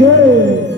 जय।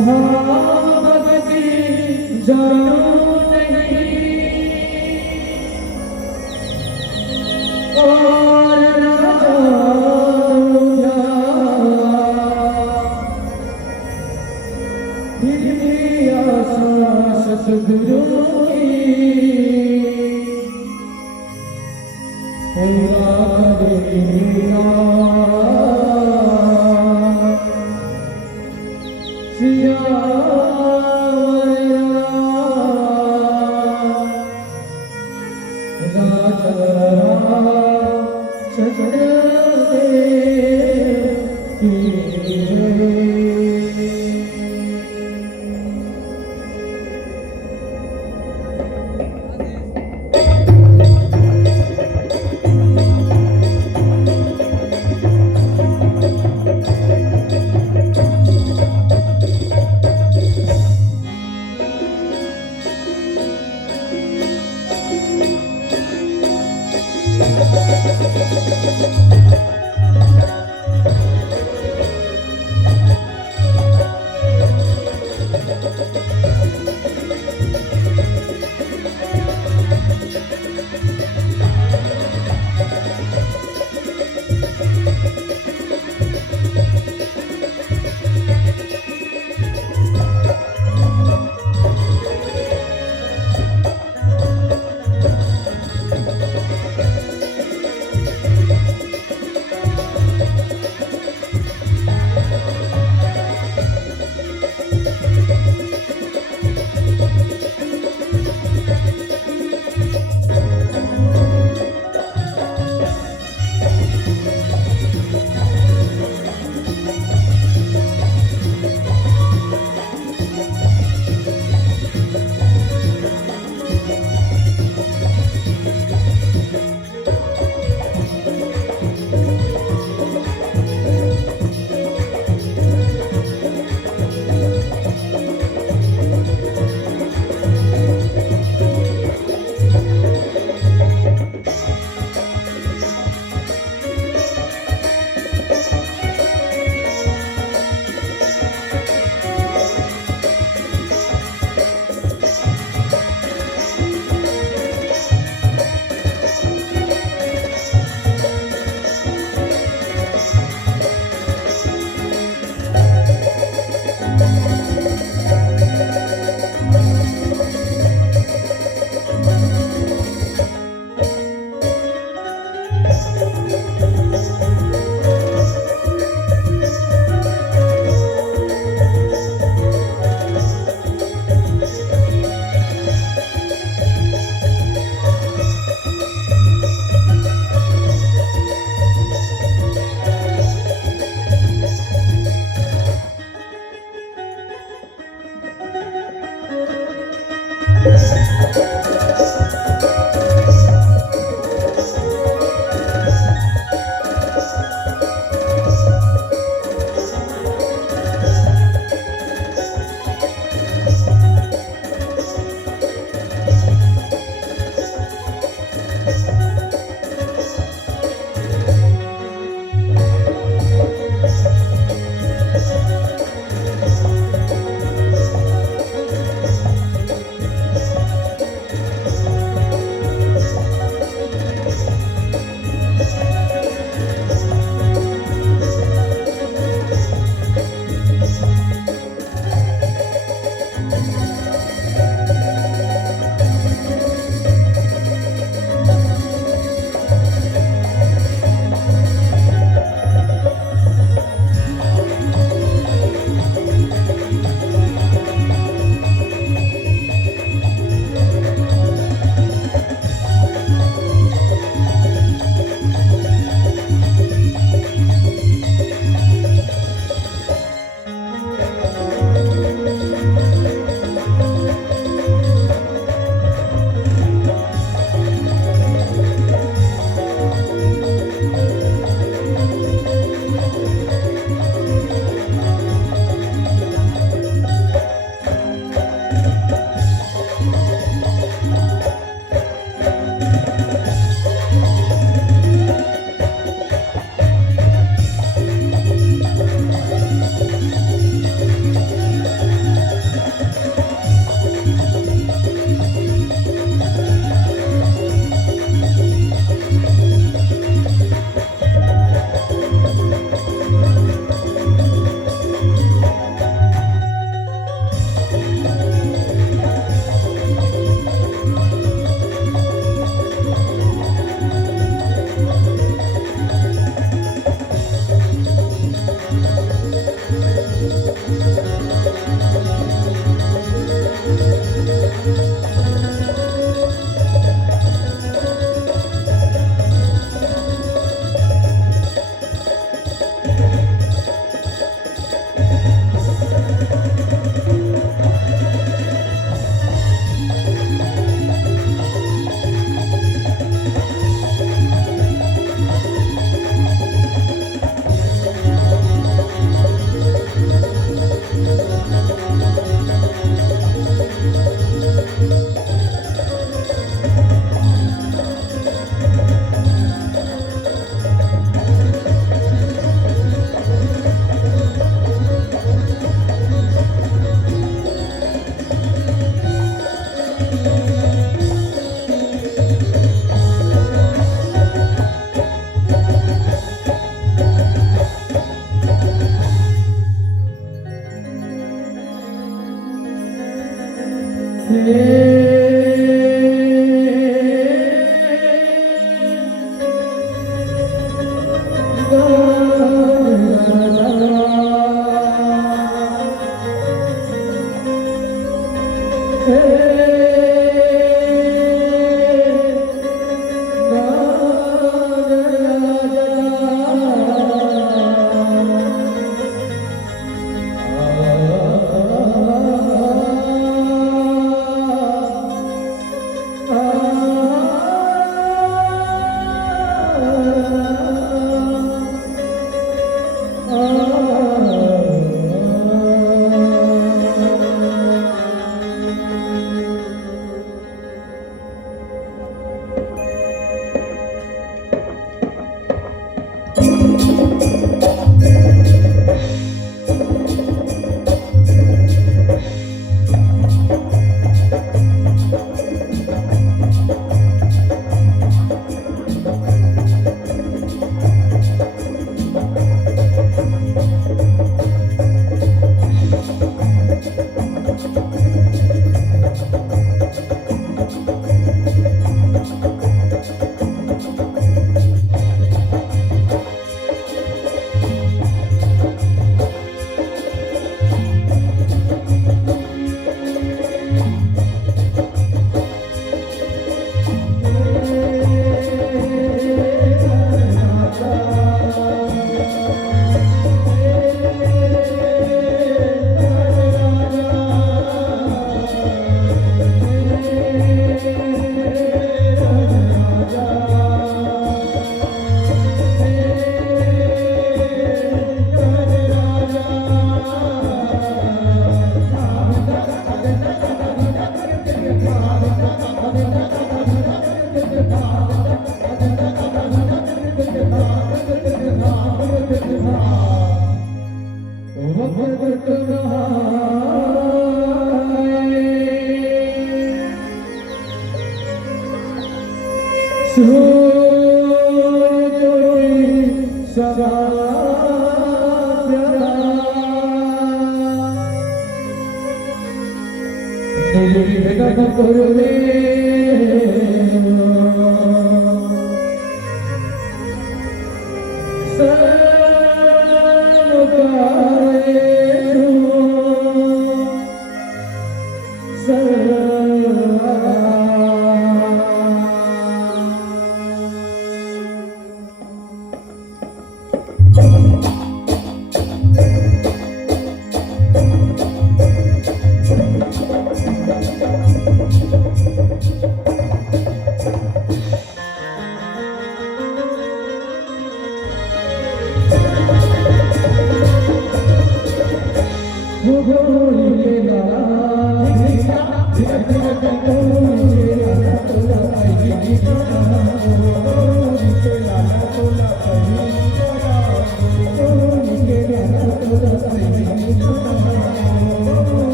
भागवती जानो नहीं और न जानो फिर भी आशा सतगुरु की पूरा करेगा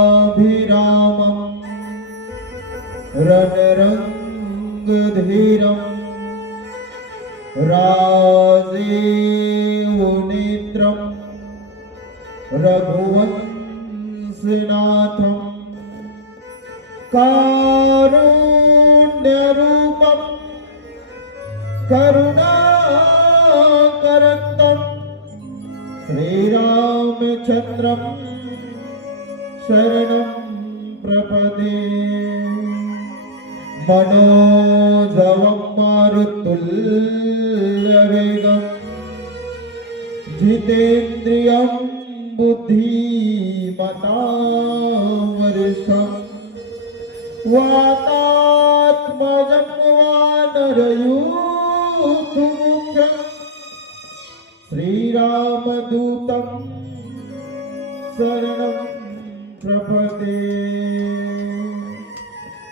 लोकाभिरामं रणरङ्गधीरं राजेवनेत्रं रघुवंशनाथं कारुण्यरूपं करुणाकरन्दं श्रीरामचन्द्रं शरणं प्रपदे। मनोजवं मारुतुल्यवेगं जितेन्द्रियं बुद्धिमतां वातात्मजं वानरयूथमुख्यं श्रीरामदूतं शरणं प्रपदे।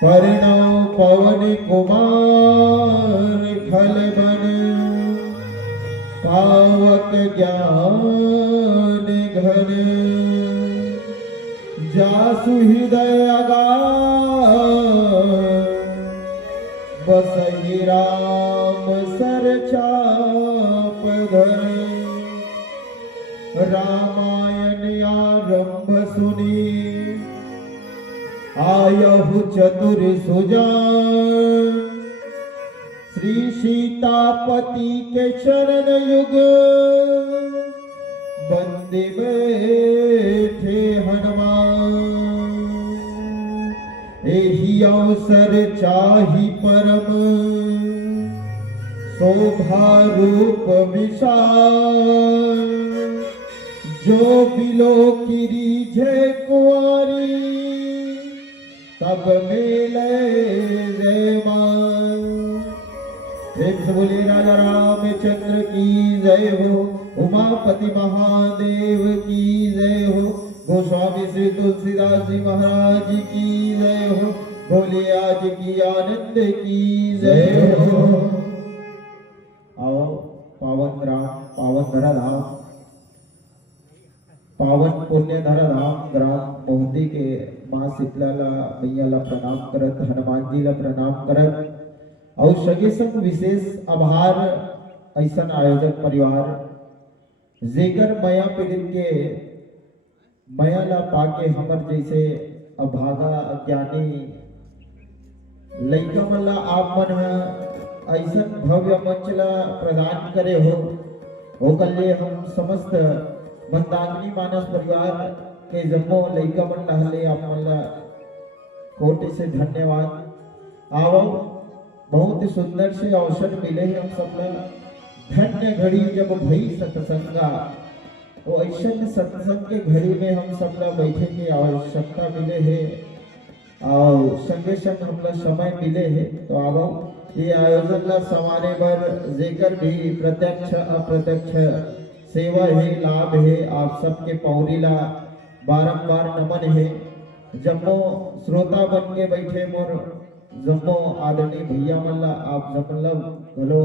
परिणव पवन कुमार खलबन पावक ज्ञान घन जासु हृदय बसहि राम सर चाप धर। रामायण आरंभ सुनी आयहु चतुर सुजान श्री सीतापति के चरण युग बंदे बैठे हनुमान। एहि यही अवसर चाही परम शोभा रूप विशाल जो बिलो किरी जय कुंवारी तब मेले जय मान। प्रेम से बोलिए राजा रामचंद्र की जय हो, उमापति महादेव की जय हो, गोस्वामी श्री तुलसीदास जी महाराज की जय हो, बोले आज की आनंद की जय हो। आओ पावन ग्राम पावन धरा धाम पावन पुण्य धरा धाम ग्राम मोहती के माँ शीतला मैया ला प्रणाम करत, हनुमान जी ला प्रणाम करत और सगे संग विशेष आभार ऐसा आयोजक परिवार जेकर मया पीड़ित के मया ला पाके हमर जैसे अभागा अज्ञानी लइका मन ला आप मन ऐसा भव्य मंच ला प्रदान करे हो कल्ले हम समस्त मंदाकिनी मानस परिवार के जम्मो लइका मन लहले आप मन ला कोटि से धन्यवाद। आओ बहुत ही सुंदर से अवसर मिले हैं हम सब ला, धन्य घड़ी जब भई सत्संगा, वो ऐसे सत्संग के घड़ी में हम सब ला बैठे की आवश्यकता मिले है और संगे संग हमला समय मिले है। तो आओ ये आयोजन ला संवारे बर जेकर भी प्रत्यक्ष अप्रत्यक्ष सेवा है लाभ है आप सबके पौरी ला बारंबार नमन है। जम्मो श्रोता बन के बैठे मोर जम्मो आदरणीय भैया मन ला आप जमला भलो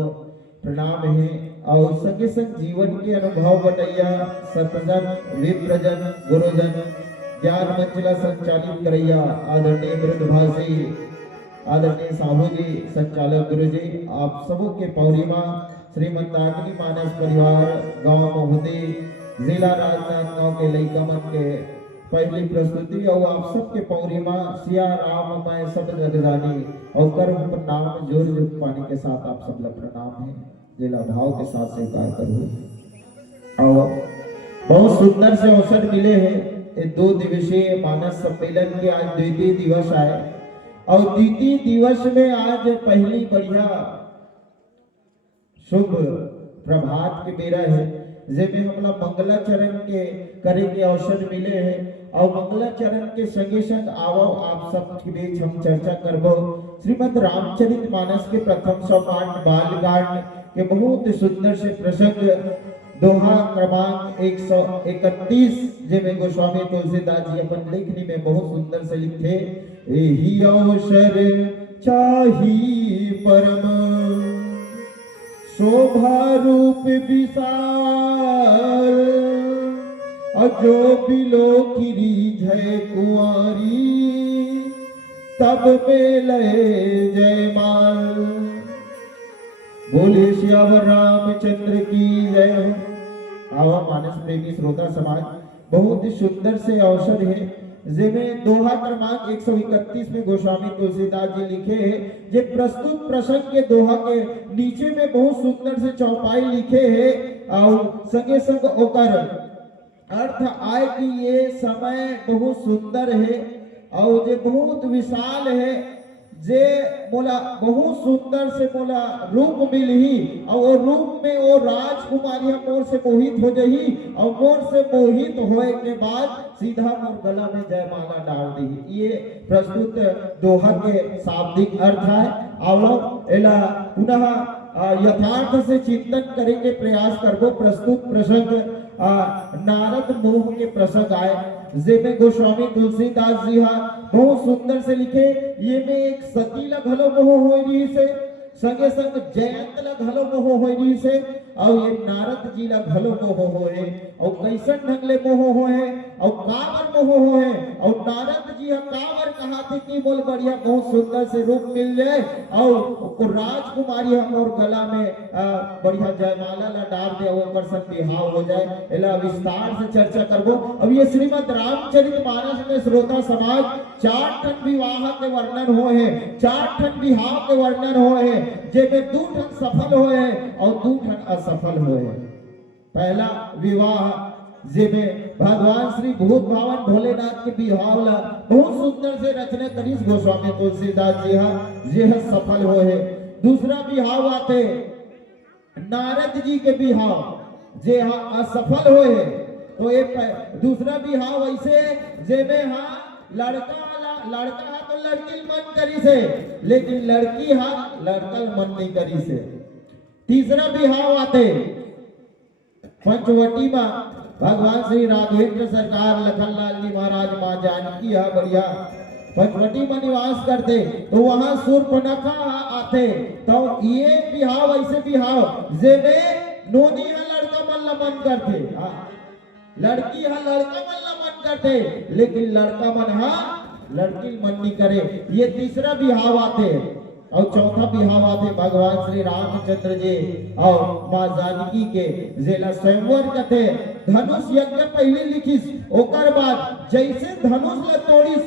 प्रणाम है और संगे संग जीवन के अनुभव बटैया सतजन विप्रजन गुरुजन ज्ञान मंच ला संचालित करैया आदरणीय वृद्धभाषी आदरणीय साहू जी संचालक गुरु जी आप सबों के पौरिमा श्री मंदाकिनी मानस परिवार गांव मोहदी जिला राजनांदगांव के लइका मन के पहली प्रस्तुति और आप सबके पौरिमा सिया राम मैं सब जग जानी और कर्म प्रणाम जोर जोर पानी के साथ आप सब लोग प्रणाम है जिला भाव के साथ स्वीकार करूँ। और बहुत सुंदर से अवसर मिले हैं ये 2 दिवसीय मानस सम्मेलन के आज द्वितीय दिवस आए और द्वितीय दिवस में आज पहली बढ़िया शुभ प्रभात के बेरा है जेमे हमला मंगलाचरण के करे के अवसर मिले हैं और मंगलाचरण के संगे संग आवो आप सब के बीच हम चर्चा करबो श्रीमद् रामचरित मानस के प्रथम सोपान बालकांड के बहुत सुंदर से प्रसंग दोहा क्रमांक 131 जेमे गोस्वामी तुलसीदास जी अपन लेखनी में बहुत सुंदर से लिखे यही अवसर चाही परम शोभा रूप विशाल अजो बिलो किरी जय कुंवारी तब मेले जय माल। बोले श्यावर रामचंद्र की जय हो। आवा मानस प्रेमी श्रोता समाज बहुत ही सुंदर से अवसर है जिसमें दोहा क्रमांक 131 में गोस्वामी तुलसीदास जी लिखे हैं जे प्रस्तुत प्रसंग के दोहा के नीचे में बहुत सुंदर से चौपाई लिखे हैं और संगे संग ओकर अर्थ आए कि ये समय बहुत सुंदर है और जे बहुत विशाल है जे मोला बहुत सुंदर से मोला रूप मिलही और वो रूप में वो राजकुमारी मोर से मोहित हो जही और मोर से मोहित होए के बाद सीधा मोर गला में जयमाला डाल दी। ये प्रस्तुत दोहा के शाब्दिक अर्थ है और एला पुनः यथार्थ से चिंतन करे के प्रयास करबो। प्रस्तुत प्रसंग नारद मोह के प्रसंग आए जेमे गोस्वामी तुलसीदास जी बहुत सुंदर से लिखे ये में एक सती ला घलो मोह होई रही से संगे संग जयंत ला घलो मोह होई रही से और ये नारद जी ला घलो मोह होए और कैसन ढंग ले मोह होए और कावर मोह होए और नारद जी कावर कहा थे कि बोल बढ़िया बहुत सुंदर से रूप मिल जाए और राजकुमारी हम और गला में बढ़िया जयमाला ला डाल दे और संग बिहाव हो जाए। एला विस्तार से चर्चा करबो। अब ये श्रीमद् रामचरित मानस में श्रोता समाज 4 ठन विवाह के वर्णन हो है 4 ठन बिहाव के वर्णन हो है जेमे 2 ठन सफल होए और 2 ठन असफल होए। पहला विवाह जेमे भगवान श्री भूत भावन भोलेनाथ के बिहाव ला बहुत सुंदर से रचना करीस गोस्वामी तुलसीदास जी हा जे सफल हो है। दूसरा बिहाव आते नारद जी के बिहाव जे असफल होए तो एक दूसरा बिहाव ऐसे जेमे लड़का तो लड़की मन करी से लेकिन लड़की लड़कल मन नहीं करी से। तीसरा बिहाव आते पंचवटी में भगवान श्री राघवेंद्र सरकार लखनलाल जी महाराज माँ जानकी बढ़िया पंचवटी में निवास करते तो वहां शूर्पणखा आते तो ये बिहाव ऐसे बिहाव जेमे नोनी लड़का मन करते लड़की लड़का मन करते लेकिन लड़का मन लड़की मन नहीं करे। ये तीसरा बिहाव आते और चौथा बिहाव आते भगवान श्री रामचंद्र जी और माँ जानकी के जेला स्वयंवर कथे धनुष यज्ञ पहले लिखिस ओकर बाद जैसे धनुष ल तोड़िस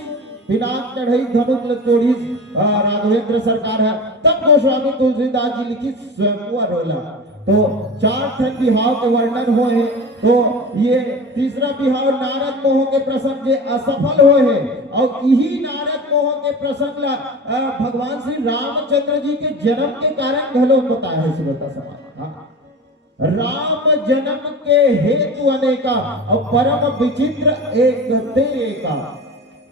पिनाक चढ़ई धनुष ल तोड़िस राघवेंद्र सरकार है तब गोस्वामी तुलसीदास जी लिखिस स्वयंवर होला। तो चार ठन बिहाव के वर्णन हुए तो ये तीसरा बिहाव नारद मोह के प्रसंग जे असफल हुए है और यही नारद मोह के प्रसंग ला भगवान श्री रामचंद्र जी के जन्म के कारण घलो बताया है श्रोता समाज। राम जन्म के हेतु अनेका और परम विचित्र एक तेरेका।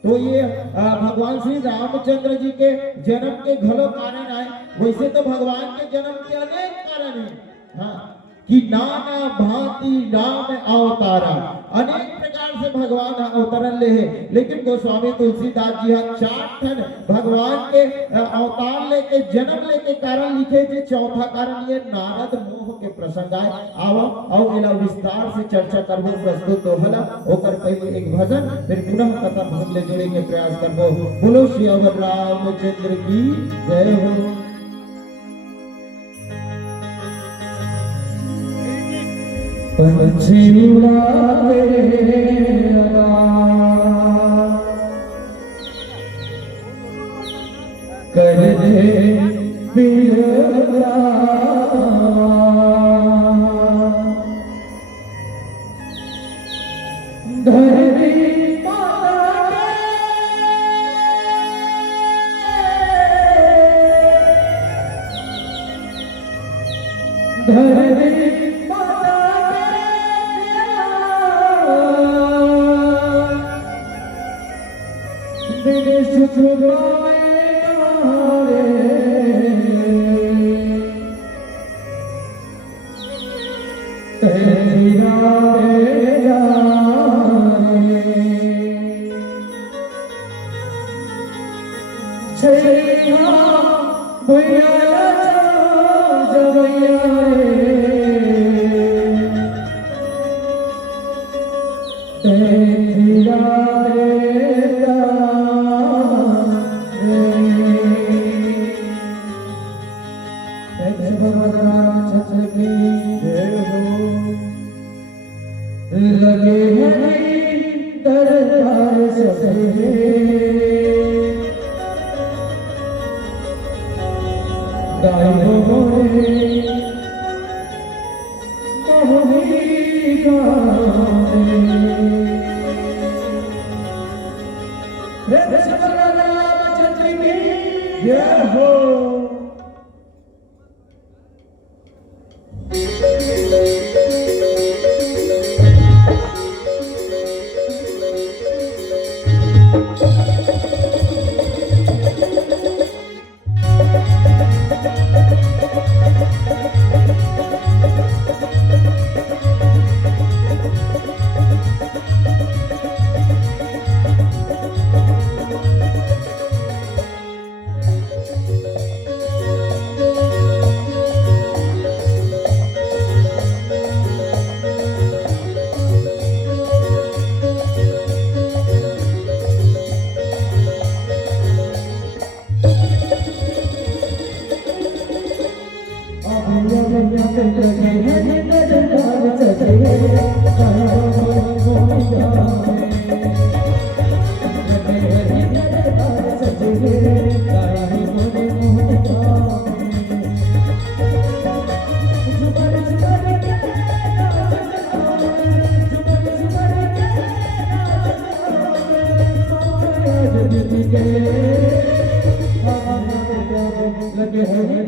तो ये भगवान श्री रामचंद्र जी के जन्म के घलो कारण आए। वैसे तो भगवान के जन्म के अनेक कारण है कि नाना भांति नाम अवतारा अनेक प्रकार से भगवान अवतरण ले है लेकिन गोस्वामी तुलसीदास जी चार ठन भगवान के अवतार लेके जन्म लेके कारण लिखे थे। चौथा कारण ये नारद मोह के प्रसंग आए आओ और इला विस्तार से चर्चा करबो प्रस्तुत होला ओकर पहले एक भजन फिर पुनः कथा भाग ले जोड़े के प्रयास करबो। बोलो श्री अवर रामचंद्र की जय हो। पंछी उड़ावे कर दे पियरा धरती माता धरती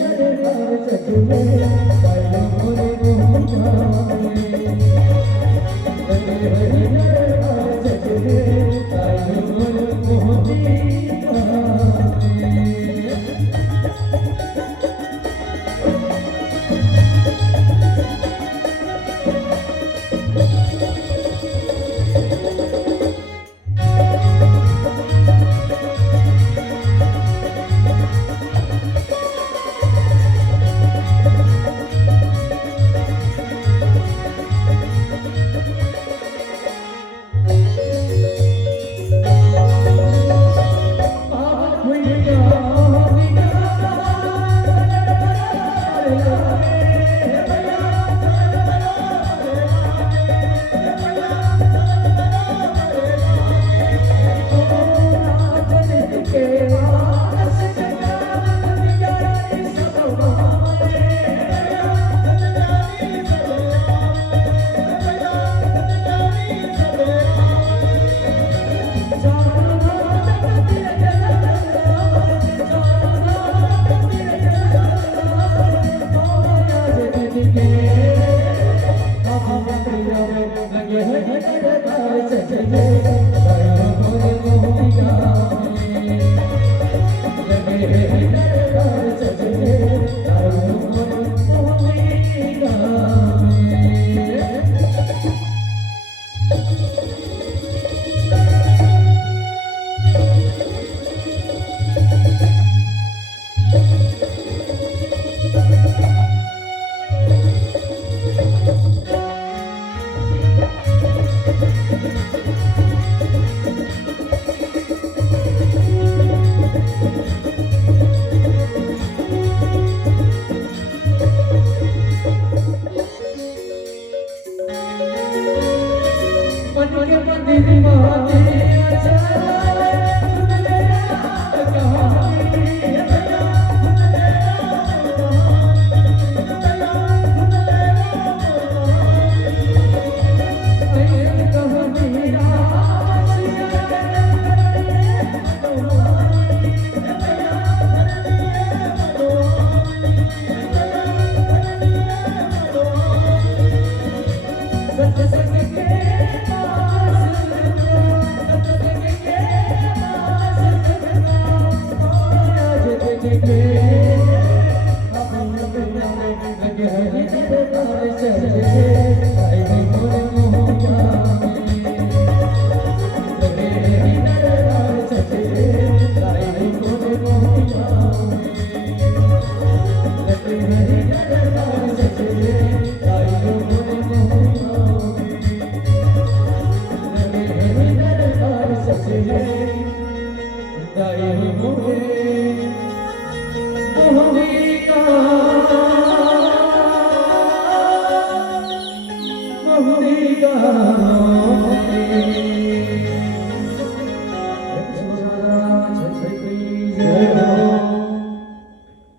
दरबार सजने कायो मोरे मोहिया लगे हरि दरबार सजने कायो मोरे मोहिया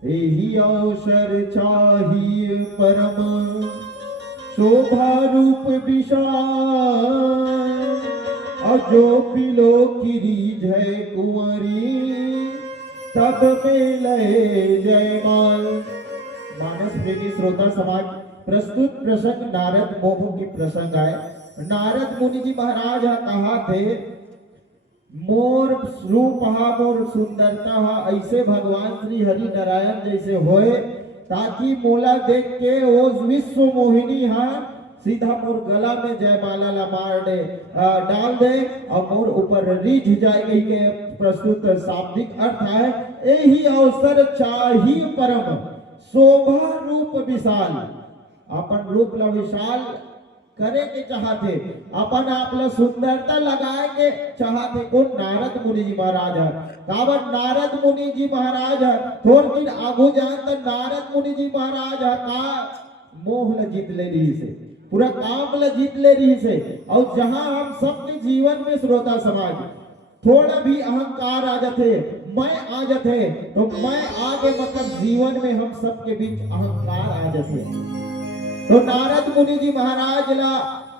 एहि अवसर चाहिए परम शोभा रूप विशाल अजो पिलो गिरीज है कुंवरी तब में लय जयमाल। मानस प्रेमी श्रोता समाज प्रस्तुत प्रसंग नारद मोह की प्रसंग है। नारद मुनि जी महाराज कहा थे मोर रूप मोर सुंदरता ऐसे भगवान श्री हरि नारायण जैसे होए ताकि मोला देख के वो विश्व मोहिनी सीधा मोर गला में जयमाला ला मार दे डाल दे और मोर ऊपर रिझ जाए के प्रस्तुत शाब्दिक अर्थ है। यही अवसर चाहिए परम शोभा रूप विशाल अपन रूप ला विशाल करे के चाहते अपन आप ला सुंदरता लगाए के चाहते कौन नारद मुनि जी महाराज है। काबर नारद मुनि जी महाराज है थोड़ दिन आगू जान तो नारद मुनि जी महाराज है का मोह ल जीत ले रही से पूरा काम ल जीत ले रही से। और जहां हम सबके जीवन में श्रोता समाज थोड़ा भी अहंकार आ जाते मैं आ जाते तो मैं आगे मतलब जीवन में हम सबके बीच अहंकार आ जाते तो नारद मुनि जी महाराज ला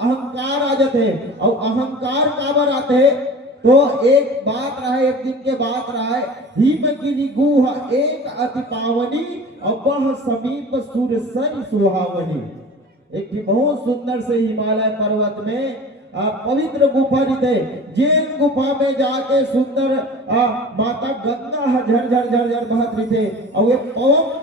अहंकार आ जाते और अहंकार काबर आते तो एक बात रहा, एक दिन के बात रहा, हिम गिरी गुह एक अति पावनी और वह समीप सुर सर सुहावनी। एक बहुत सुंदर से हिमालय पर्वत में पवित्र गुफा थे, जिन गुफा में जाके सुंदर माता गंगा झरझर झरझर बहत रही थे और वे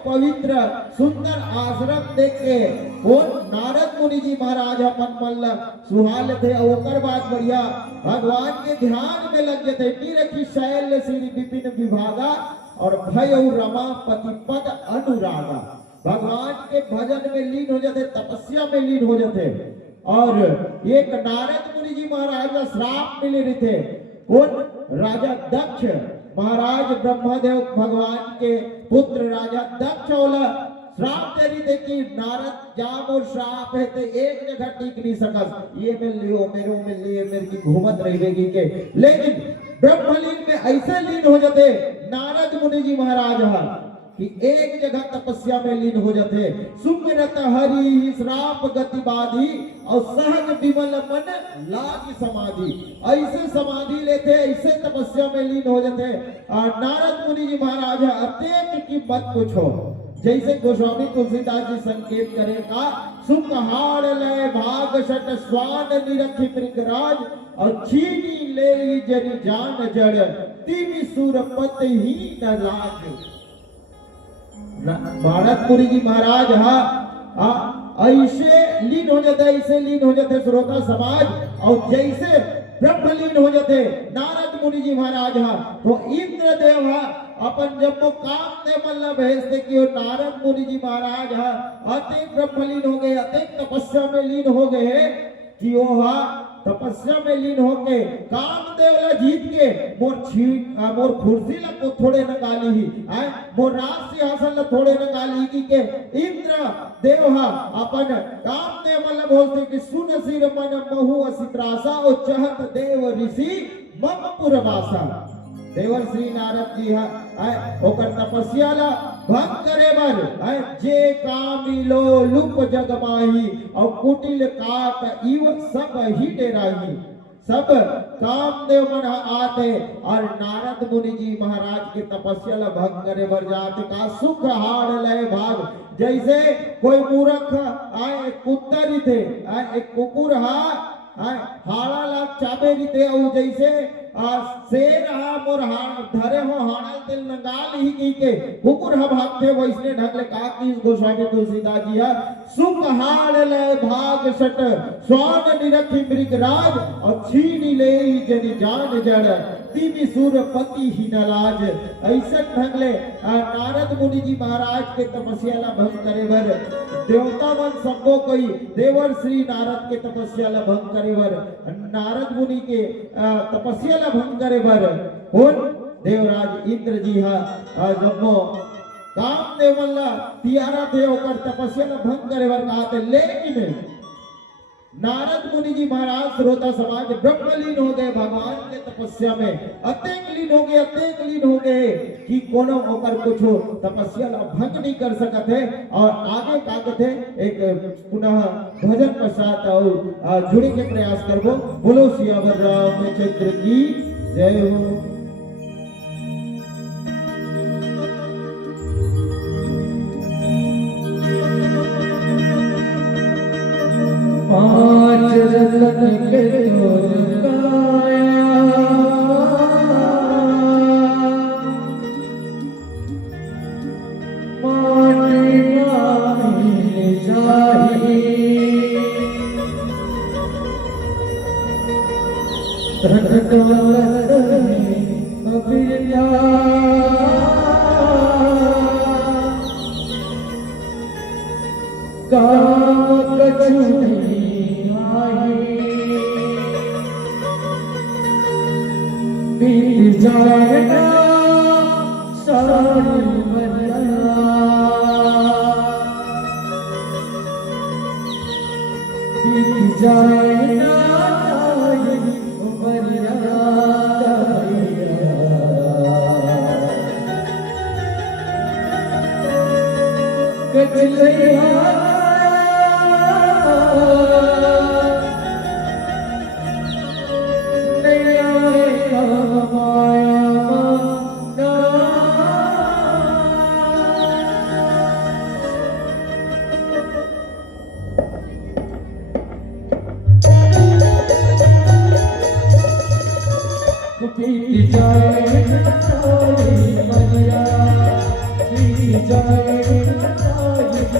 पवित्र सुंदर आश्रम देख के वो नारद मुनि जी महाराज अपन मल्ल सुहाल थे। और ओकर बाद बढ़िया भगवान के ध्यान में लग गए थे। नीरखी शैल श्री विपिन विभागा और भय रमा पति पद अनुरागा। भगवान के भजन में लीन हो जाते, तपस्या में लीन हो जाते। और एक नारद मुनि जी महाराज का श्राप मिले रहे थे। कौन? राजा दक्ष महाराज, ब्रह्मदेव भगवान के पुत्र राजा दक्ष वाला श्राप दे रही थे कि नारद जाम और श्राप है तो एक जगह टिक नहीं सकस, ये मिल लियो मेरो मिल लिए मेरे की घूमत रहेगी के। लेकिन ब्रह्मलीन में ऐसे लीन हो जाते नारद मुनि जी महाराज कि एक जगह तपस्या में लीन हो जाते। सुमिरत हरि श्राप गति बाधी और सहज विमल मन लाग समाधि। ऐसे समाधि लेते, ऐसे तपस्या में लीन हो जाते। नारद मुनि जी महाराज अतेक की मत पूछो। जैसे गोस्वामी तुलसीदास जी संकेत करेगा, सुख हाड़ ले भाग सट स्वान निरखी मृगराज और छीनी ले जनि जान जड़ तिमि सुरपत ही न लाज। नारदपुरी जी महाराज ऐसे लीन हो जाते, ऐसे लीन हो जाते श्रोता समाज। और जैसे ब्रह्मलीन हो जाते नारद मुनि जी महाराज तो इंद्रदेव अपन जब वो काम ने मतलब भेजते कि नारद मुनि जी महाराज अति ब्रह्मलीन हो गए, अति तपस्या में लीन हो गए कि वो तपस्या में लीन होके कामदेव ला जीत के मोर कुर्सी ला को थोड़े न गाली ही मोर राज सिंहासन ला थोड़े न गाली की के इंद्र देव अपन कामदेव मतलब बोलते कि सुन सिर मन महु असित्रासा और चहत देव ऋषि मम पुरवासा। देवर श्री नारद जी ओकर तपस्या ला भंग करे बर जे कामी लो लुप जग माही और कुटिल काक इव सब ही डेराही। सब कामदेव मन आते और नारद मुनि जी महाराज के तपस्या ला भंग करे बर जाते। का सुख हाड़ ले भाग। जैसे कोई मूर्ख कुत्ता ही थे, एक कुकुर हाड़ा ला चाबे रीते और जैसे शेर मोर धरे हो हाड़ल तिल नंगाल ही की के कुकुर भागते वैसने ढंग ले का कि गोस्वामी तुलसीदास जी सुख हाड़ ले भाग सट स्वान निरखी मृगराज और छीनी ले जनि जान जड़ तिमि सुरपति ही न लाज। ऐसे ढंग ले नारद मुनि जी महाराज के तपस्या ला भंग करे बर देवता मन सबको कोई देवर श्री नारद के तपस्या ला भंग करे बर नारद मुनि के तपस्या ला भंग करे बर कौन? देवराज इंद्र जी जब कामदेव मल्ला तियारा थे ओकर तपस्या ला भंग करे बर कहते। लेकिन नारद मुनि जी महाराज श्रोता समाज ब्रह्मलीन हो गए भगवान के तपस्या में। अतेक लीन हो गए, अतेक लीन हो गए कि कोनो ओकर कुछ तपस्या ला भंग नहीं कर सकत है। और आगे का कहते एक पुनः भजन पश्चात और जुड़े के प्रयास करबो। बोलो सियावर रामचंद्र की जय हो। पांच रतन के तोर काया माटी नामी जाही धन दौलत में अबिरजा काम कछु नहीं बीत जाएगा सारी उम्र बीत जाएगा सारी उम्र कछ नहीं जाए ना सारी मरिया बीत जाए ना सारी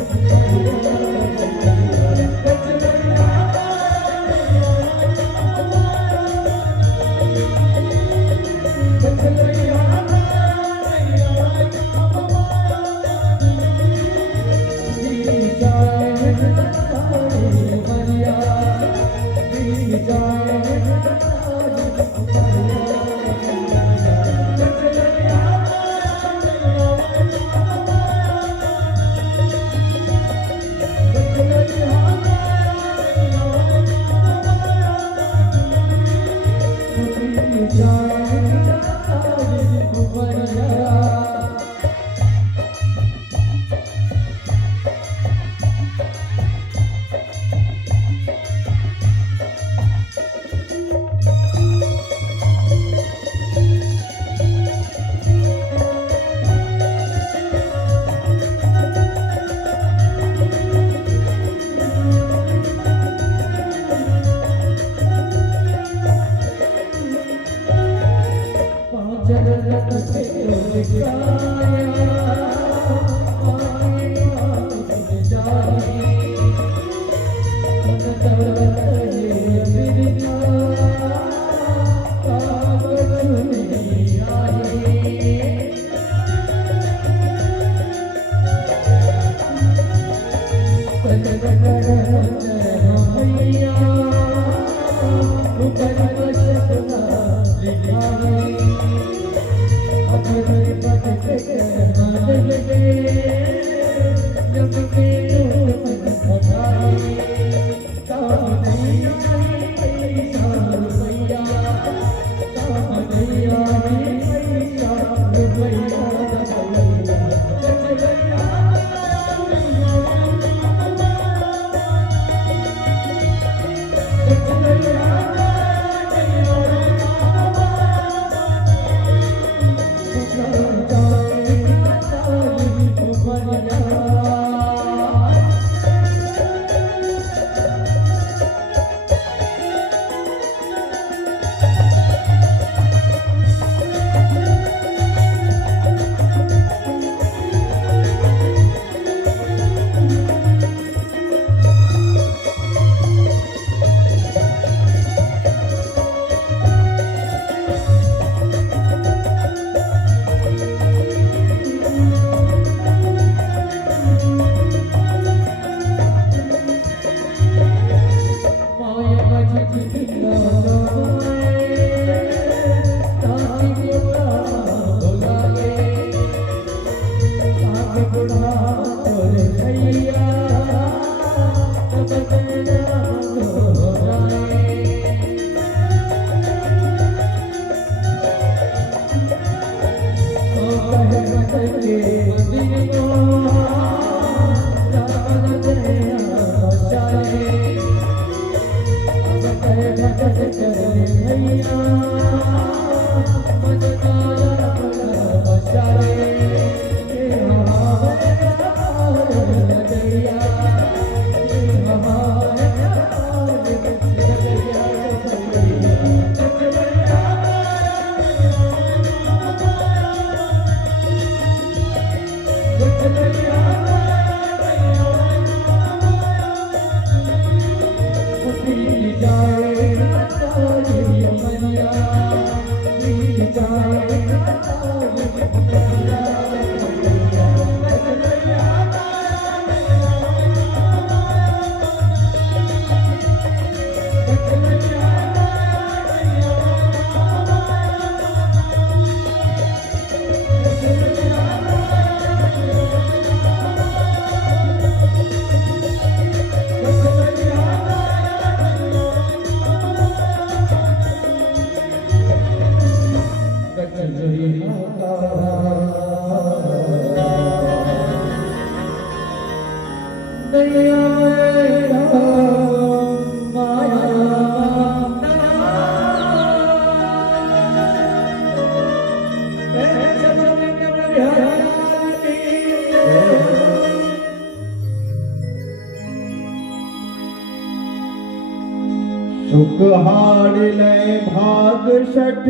सुख हाड़ लय भाग छठ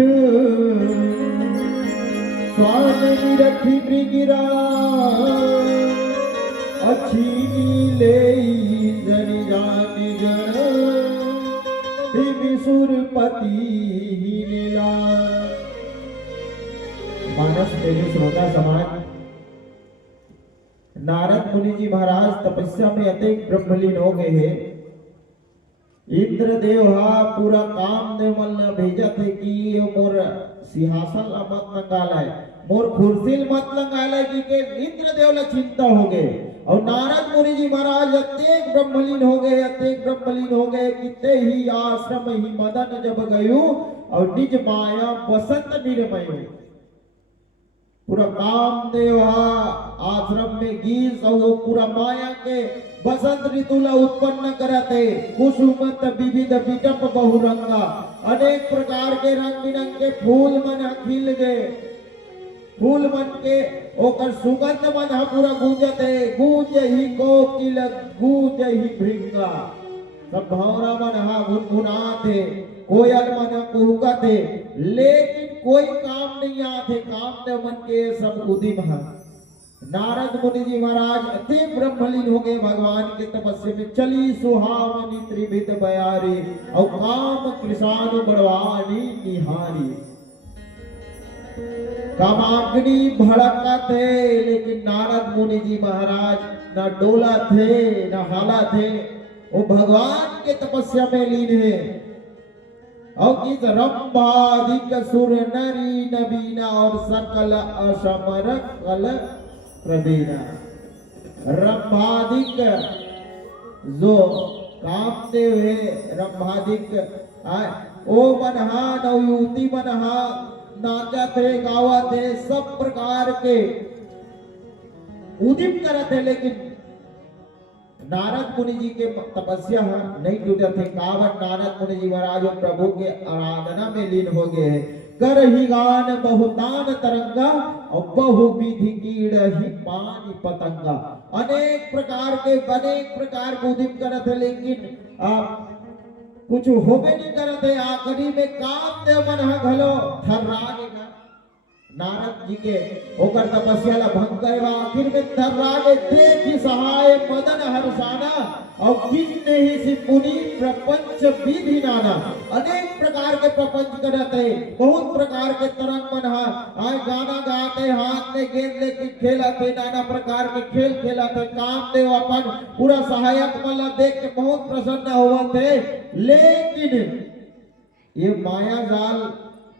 स्वान रखी मृगिरा अच्छी ले जन जान जन सुरपति मानस प्रेमी श्रोता समाज, नारद मुनि जी महाराज तपस्या में अतिक ब्रह्मलीन हो गए हैं। इंद्र देव हा पूरा काम देव मन भेजा थे कि मोर सिंहासन ला मत नंगालाय, मोर कुर्सी मत नंगालाय कि के इंद्र देव ला चिंता हो गए। और नारद मुनि जी महाराज अत्येक ब्रह्मलीन हो गए, अत्येक ब्रह्मलीन हो गए कि ते ही आश्रम ही मदन जब गयु और निज माया बसंत निर्मय। पूरा काम देवा आश्रम में गीस और पूरा माया के बसंत ऋतु ला उत्पन्न करते। कुसुमत विविध विटप बहुरंगा, अनेक प्रकार के रंग बिरंग के फूल मन खिल गए। फूल मन के ओकर सुगंध मन पूरा गूंजते। गूंज ही कोकिल गूंज ही भृंगा, सब भौरा मन गुनगुनाते, कोयल मन कुहकते, लेकिन कोई काम नहीं आते। काम मन के सब उदिम है। नारद मुनि जी महाराज अति ब्रह्मलीन हो गए भगवान के तपस्या में। चली सुहावनी त्रिविध बयारी और काम कृषानु बड़वानी निहारी। कामाग्नि भड़का थे, लेकिन नारद मुनि जी महाराज न डोला थे न हाला थे। वो भगवान के तपस्या में लीन है। और इस रंभाधिक सुर नरी नबीना और सकल असमर कल प्रवीणा। रंभाधिक जो कामदेव है, रंभाधिक ओ मनहा नवयुवती मनहा नाचा थे गावा थे, सब प्रकार के उदिम करते। लेकिन नारद मुनि जी के तपस्या नहीं टूटे थे। कावन नारद मुनि जी महाराज प्रभु के आराधना में लीन हो गए हैं। कर ही गान बहुतान तरंगा और बहु विधि कीड़ ही पानी पतंगा। अनेक प्रकार के उदिम करते, लेकिन कुछ होबे नहीं करते। आखिरी में कामदेव मन घलो थर्रागेगा। नारद जी के ओकर तपस्या ला भंग करेगा। आखिर में थर्रागे देखी सहाय मदन हर्षाना और किन्ने ही से मुनि प्रपंच विधि नाना। अनेक प्रकार के प्रपंच करते, बहुत प्रकार के तरंग मन आए गाना गाते, हाथ में गेंद लेके खेलते, नाना प्रकार के खेल खेलते। कामदेव अपन पूरा सहायक मन देख के बहुत प्रसन्न होते। लेकिन ये माया जाल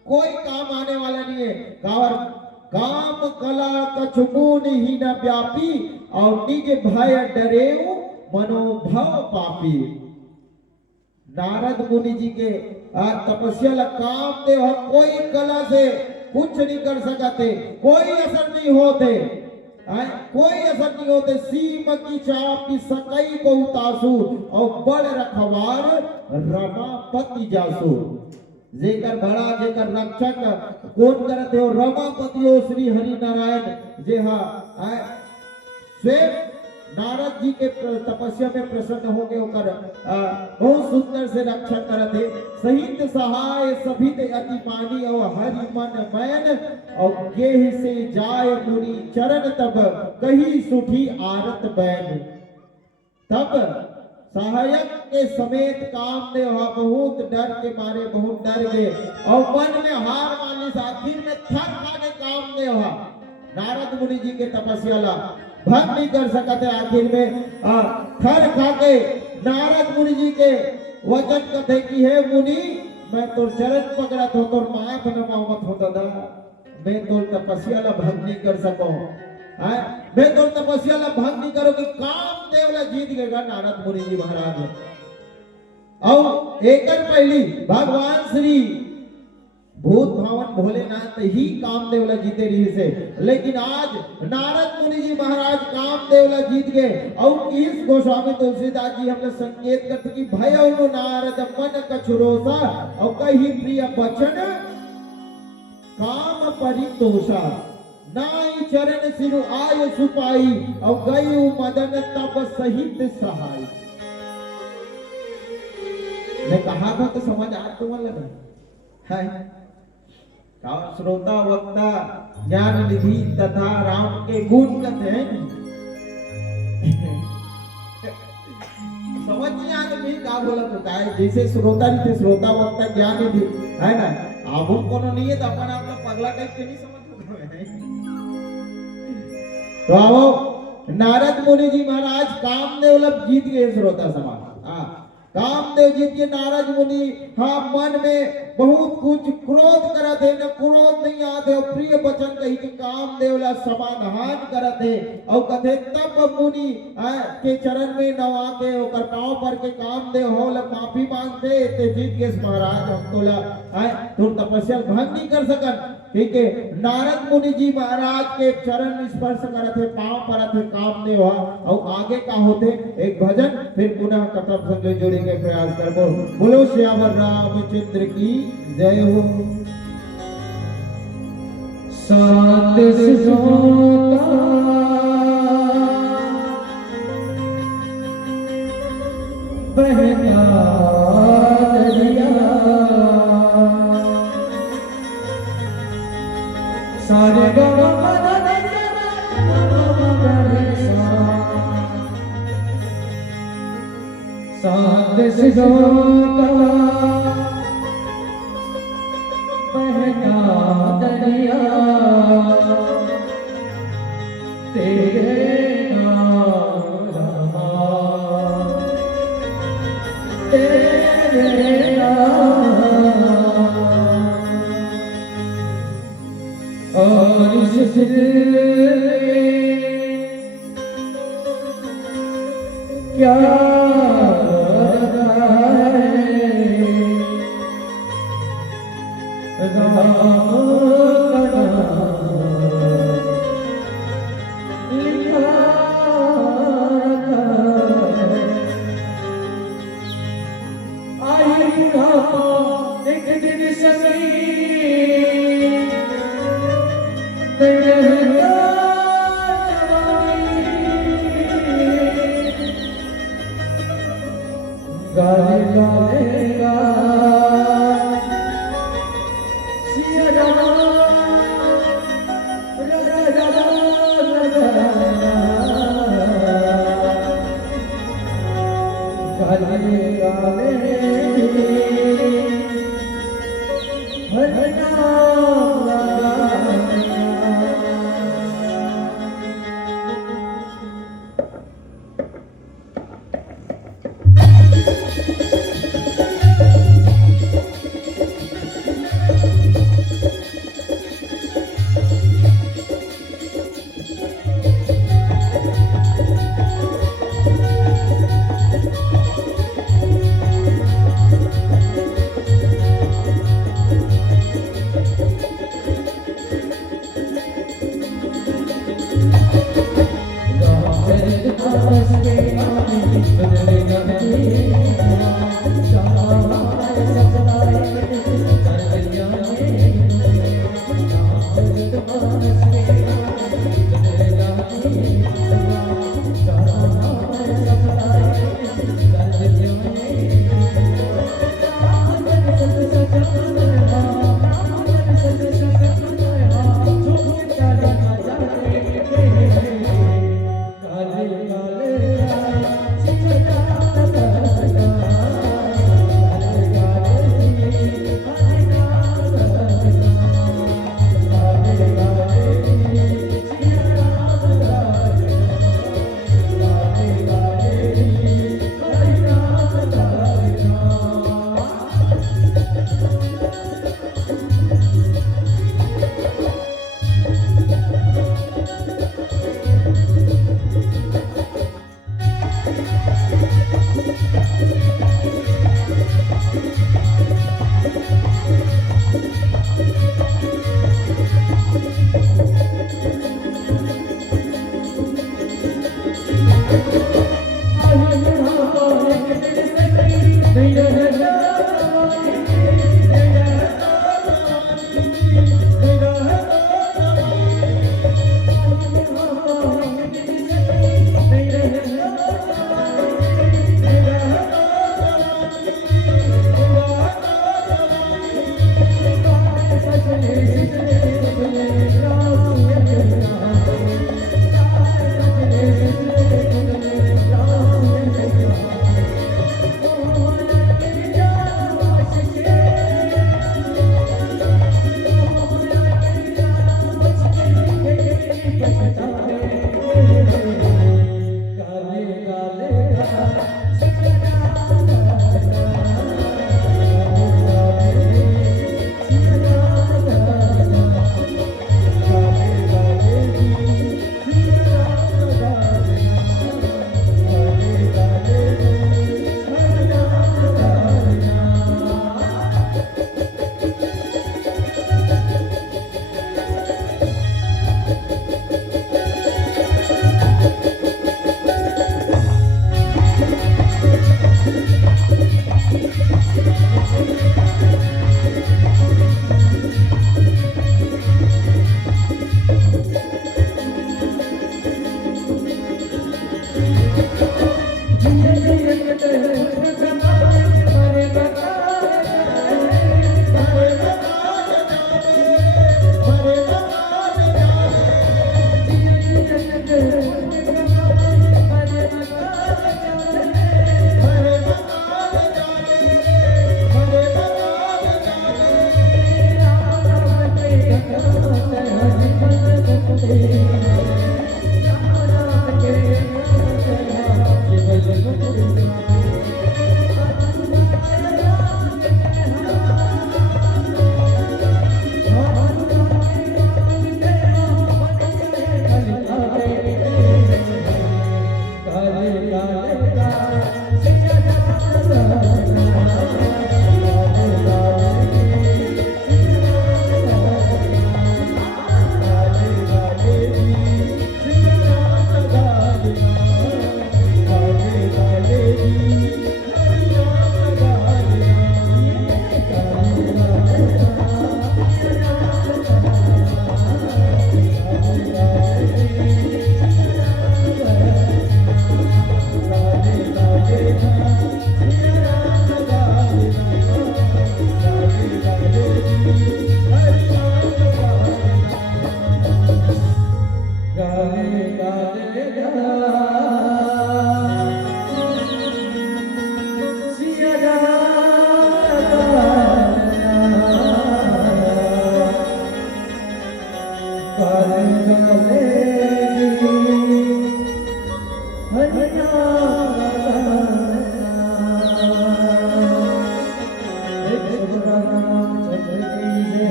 कोई काम आने वाला नहीं है। काम कला कछुगुन ही न व्यापी और निज भय डरेऊ मनोभव पापी। नारद मुनि जी के तपस्या ला कामदेव कोई कला से कुछ नहीं कर सकते, कोई असर नहीं होते, कोई असर नहीं होते। सीम की चापी सकई को उतासु और बड़ रखवार रमापति जासु। जेकर बड़ा जेकर रक्षक कौन करते हो? रमापति हो श्री हरि नारायण जे स्वयं नारद जी के तपस्या में प्रसन्न हो गए होकर बहुत सुंदर से रक्षा करते। सहित सहाय सभित अति पानी और हरि मन मैन और गेह से जाय मुनि चरण तब कही सुठी आरत बैन। तब सहायक के समेत कामदेव बहुत डर के मारे बहुत डर गए और मन में हार मान ली। आखिर में थर खा के कामदेव नारद मुनि जी के तपस्या ला भंग नहीं कर सकते। आखिर में थर खा के नारद मुनि जी के वचन कथे कि हे मुनि, मैं तो चरण पकड़त हो, तोर माथ न मोहम्मद होता था, मैं तो तपस्या ला भंग नहीं कर सको। मैं तो तपस्या ला भंग नहीं करो कि कामदेव ला जीत गएगा नारद मुनि जी महाराज। और एकर पहली भगवान श्री भूत भावन भोलेनाथ ही कामदेव ला जीते रही से। लेकिन आज नारद मुनि जी महाराज कामदेव ला जीत गए। और इस गोस्वामी तुलसीदास जी हमने संकेत करते कि भयउ नारद मन कछुरोसा और कही प्रिय बचन काम परितोषा। नाई चरण सिरु आय सुपाई और गयु मदन तब सहित सहाय। मैं कहा था तो समझ आ तुम्हें लगा है। और श्रोता वक्ता ज्ञान निधि तथा राम के गुण कहते हैं। समझ नहीं आता मैं क्या बोला तो क्या है, जैसे श्रोता नहीं थे श्रोता वक्ता ज्ञान निधि है ना। अब हम कोनो नहीं है तो अपन आप लोग पगला टाइप के नहीं समझ सकते। तो आओ नारद मुनि जी महाराज कामदेव लब जीत गए श्रोता समाज। हाँ कामदेव जीत के नारद मुनि हाँ मन में बहुत कुछ क्रोध करत है न क्रोध नहीं आते और प्रिय वचन कही के कामदेव ला समाधान करत है और कथे तब मुनि के चरण में नवा के ओकर पांव पर के कामदेव हो ला माफी मांगते ते जीत के महाराज हम तो ला तुर तपस्या भंग नहीं कर सकन। ठीक है नारद मुनि जी महाराज के चरण स्पर्श करत है पांव परत है कामदेव और आगे का होते एक भजन फिर पुनः कथा संग जोड़े के प्रयास करबो। बोलो श्यावर रामचंद्र की जय हो। सात सिजोता बहता दरिया सारे गवा सात सिजोता बहता दरिया तेरे नाम रमा तेरे नाम और इस दिल क्या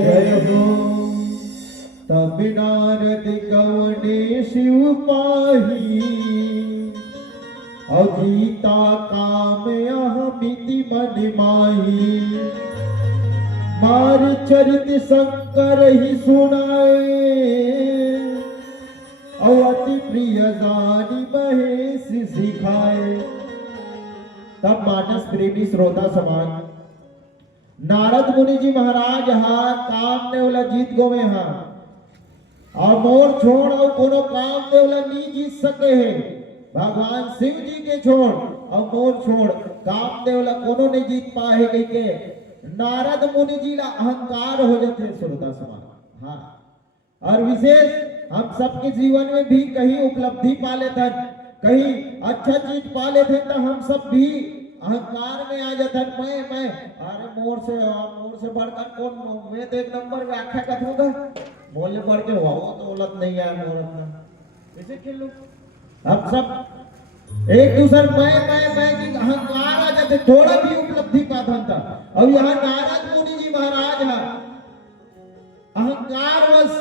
जय हो तब नारद गवने शिव पाही अजीता काम अहमिति मन माही मार चरित शंकर ही सुनाए अति प्रिय जानी महेश सिखाए। तब मानस प्रेमी श्रोता समाज नारद मुनि जी महाराज काम ने वाला जीत गो में और मोर छोड़ और कोनो काम ने वाला नहीं जीत सके है। भगवान शिव जी के छोड़ और मोर छोड़ काम ने वाला कोनो नहीं जीत पाए कहीं के नारद मुनि जी ला अहंकार हो जाते श्रोता समाज। हाँ, और विशेष हम सबके जीवन में भी कहीं उपलब्धि पा लेते कहीं अच्छा चीज पा लेते तो हम सब भी अहंकार में आ जाता मैं अरे मोर से बढ़कर कौन मैं तो एक नंबर व्याख्या करूंगा बोले बढ़ के हुआ वो तो उलट नहीं आया मोर अपना ऐसे खेल लो। हम सब एक दूसरे मैं की अहंकार आ जाते थोड़ा भी उपलब्धि पाता था। और यहाँ नारद मुनि जी महाराज है अहंकार वश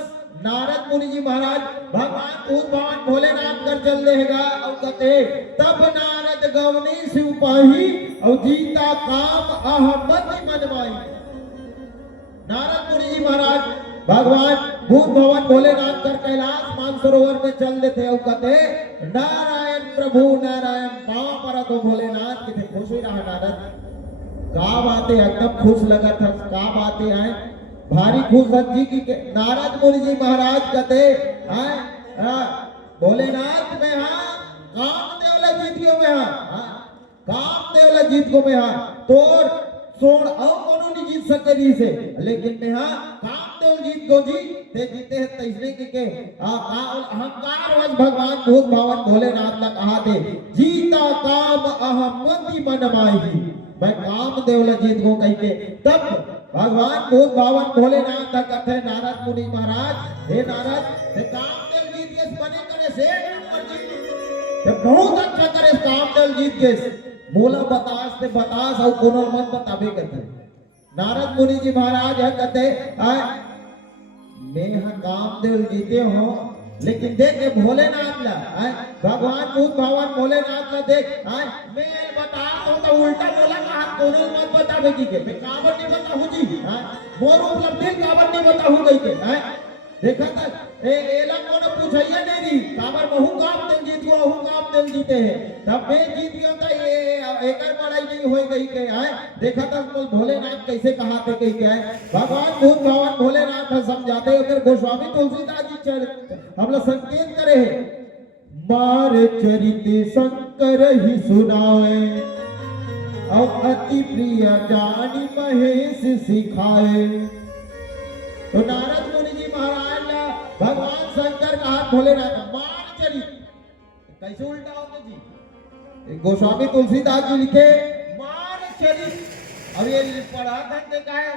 नारद मुनि जी महाराज भगवान भूत भगवान भोलेनाथ कर चल देगा और कहते तब नारद गवनी शिव पाही और जीता काम अहमति मनमाई। नारद मुनि जी महाराज भगवान भूत भगवान भोलेनाथ कर कैलाश मानसरोवर में चल देते और कहते नारायण प्रभु नारायण पाँव पर तो भोलेनाथ कितने खुश ही रहा नारद का बातें एकदम खुश लगा था का बातें आए भारी खुश जी की नारद मुनि जी महाराज कहते भोलेनाथ में काम देवला जीत गयो में काम देवला जीत गो में तोर सोन और कोनो नहीं जीत सके री से लेकिन में काम देव जीत गो जी ते जीते हैं तैसरे के अहंकार वश भगवान भूत भावन भोलेनाथ ने कहा थे जीता काम अहमति मन माही मैं काम देवला जीत गो कह के। तब भगवान भूत भावन भोलेनाथ का कहते नारद मुनि महाराज हे नारद ते काम देव जीत के बने करे से नंबर जीत ते बहुत अच्छा करे काम देव जीत के बोला बतास ते बतास और कोनो मन बताबे कहते नारद मुनि जी महाराज है कहते मैं काम देव जीते हो लेकिन देख भोलेनाथ ला भगवान भूत भावन भोलेनाथ ला देख मैं बता तो उल्टा बोला कहा कोनो मत बतावे की के मैं काबर नहीं बताऊं जी मोर उपलब्धि काबर नहीं बताऊं गई के देखा था एला कोनो पूछैया नहीं दी काबर बहु काम दिल जीत को बहु काम दिल जीते हैं तब मैं जीत गया था ये एकर बड़ाई नहीं होई गई के देखा था भोलेनाथ कैसे कहा थे कहीं के भगवान भूत भावन भोलेनाथ समझाते अगर गोस्वामी तुलसीदास जी चल हम लोग संकेत करे मार चरित शंकर ही सुनाए और अति प्रिय जानी महेश सिखाए। तो नारद मुनि जी महाराज ने भगवान शंकर का हाथ भोलेनाथ मार चरित कैसे उल्टा होता जी गोस्वामी तुलसीदास जी लिखे मार चरित अब ये पढ़ा करते का है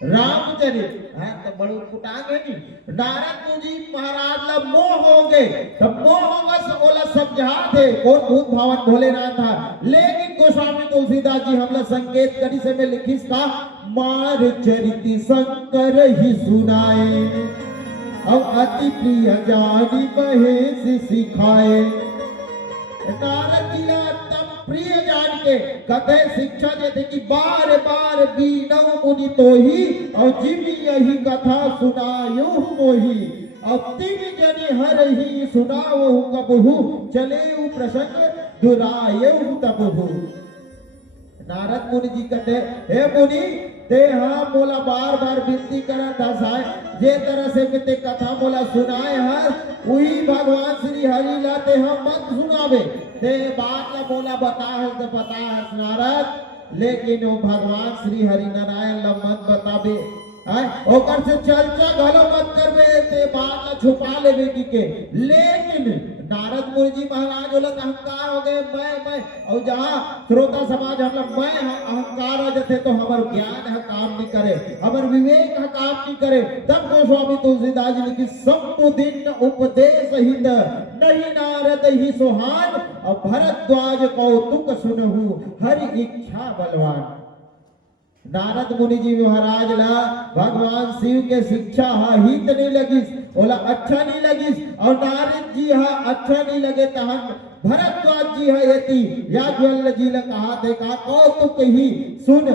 रामचरित तो बड़ो कुटांग है नहीं नारद मुनि जी महाराज ला मोह हो गए तब मोह बस बोला समझा थे कौन भूत भावन भोलेनाथ था लेकिन गोस्वामी तुलसीदास जी हमला संकेत करी से में लिखी का मार चरित शंकर ही सुनाए और अति प्रिय जानी महेश सिखाए। नारद जी ला तब प्रिय जान के कथे शिक्षा देते कि बार बार बीनौ मुनि तो ही और जिम यही कथा सुनायो मोही अब तिम जनि हर ही सुनाओ कबहू चले प्रसंग दुरायो तबहू। नारद मुनि जी कहते हे मुनि ते हाँ मोला बार बार विनती करा था साहब जे तरह से ते कथा मोला सुनाए हर वही भगवान श्री हरि ला ते हम मत सुनावे ते बात ला मोला बता है तो पता है नारद लेकिन वो भगवान श्री हरि नारायण ला मत बतावे ओकर से चर्चा घलो मत करबे ते बात ला छुपा लेवे की के लेकिन नारद मुनि जी महाराज बोला अहंकार हो गए मैं और जहाँ श्रोता समाज हम लोग मैं अहंकार हो जाते तो हमार ज्ञान है काम नहीं करे हमार विवेक है काम नहीं करे तब गोस्वामी तुलसीदास जी लिखी संपुदिन उपदेश हित नहीं नारद ही सुहान और भरद्वाज कौतुक सुनहु हरि इच्छा बलवान। नारद मुनि जी महाराज ला भगवान शिव के शिक्षा हित नहीं लगी बोला अच्छा नहीं लगी और नारद जी अच्छा नहीं लगे तो हम भरद्वाज जी यति याज्ञवल्क्य जी ने कहा थे कहा कौतुक ही सुन